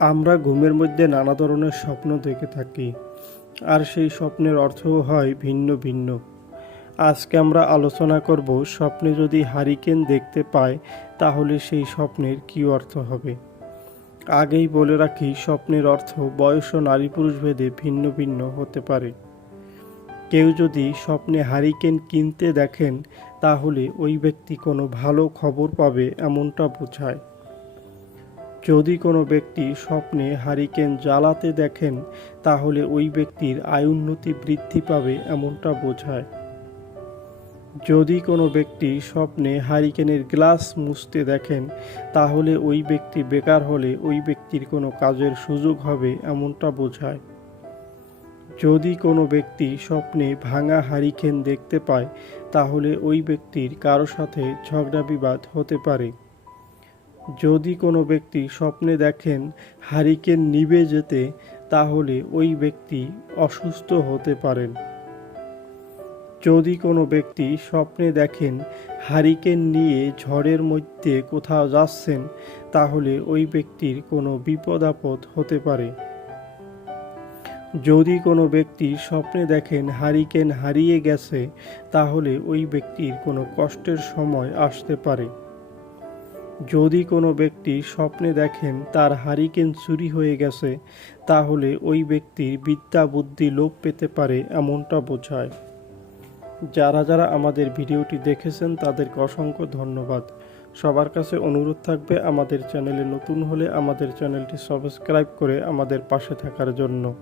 আমরা ঘুমের মধ্যে নানা ধরনের স্বপ্ন দেখে থাকি, আর সেই স্বপ্নের অর্থও হয় ভিন্ন ভিন্ন। আজকে আমরা আলোচনা করব স্বপ্নে যদি হারিকেন দেখতে পায়, তাহলে সেই স্বপ্নের কী অর্থ হবে? আগেই বলে রাখি, স্বপ্নের অর্থ বয়স ও নারী পুরুষ ভেদে ভিন্ন ভিন্ন হতে পারে। কেউ যদি স্বপ্নে হারিকেন কিনতে দেখেন, তাহলে ওই ব্যক্তি কোনো ভালো খবর পাবে এমনটা বোঝায়। যদি কোনো ব্যক্তি স্বপ্নে হারিকেন জ্বালাতে দেখেন, তাহলে ওই ব্যক্তির আয়ুন্নতি বৃদ্ধি পাবে এমনটা বোঝায়। যদি কোনো ব্যক্তি স্বপ্নে হারিকেনের গ্লাস মুছতে দেখেন, তাহলে ওই ব্যক্তি বেকার হলে ওই ব্যক্তির কোনো কাজের সুযোগ হবে এমনটা বোঝায়। যদি কোনো ব্যক্তি স্বপ্নে ভাঙা হারিকেন দেখতে পায়, তাহলে ওই ব্যক্তির কারও সাথে ঝগড়া বিবাদ হতে পারে। যদি কোনো ব্যক্তি স্বপ্নে দেখেন হারিকেন নিভে যেতে, তাহলে ওই ব্যক্তি অসুস্থ হতে পারেন। যদি কোনো ব্যক্তি স্বপ্নে দেখেন হারিকেন নিয়ে ঝড়ের মধ্যে কোথাও যাচ্ছেন, তাহলে ওই ব্যক্তির কোনো বিপদ আপদ হতে পারে। যদি কোনো ব্যক্তি স্বপ্নে দেখেন হারিকেন হারিয়ে গেছে, তাহলে ওই ব্যক্তির কোনো কষ্টের সময় আসতে পারে। যদি কোনো ব্যক্তি স্বপ্নে দেখেন তার হারিকেন চুরি হয়ে গেছে, তাহলে ওই ব্যক্তির বিদ্যা বুদ্ধি লোপ পেতে পারে এমনটা বোঝায়। যারা যারা আমাদের ভিডিওটি দেখেছেন তাদেরকে অসংখ্য ধন্যবাদ। সবার কাছে অনুরোধ থাকবে আমাদের চ্যানেলে নতুন হলে আমাদের চ্যানেলটি সাবস্ক্রাইব করে আমাদের পাশে থাকার জন্য।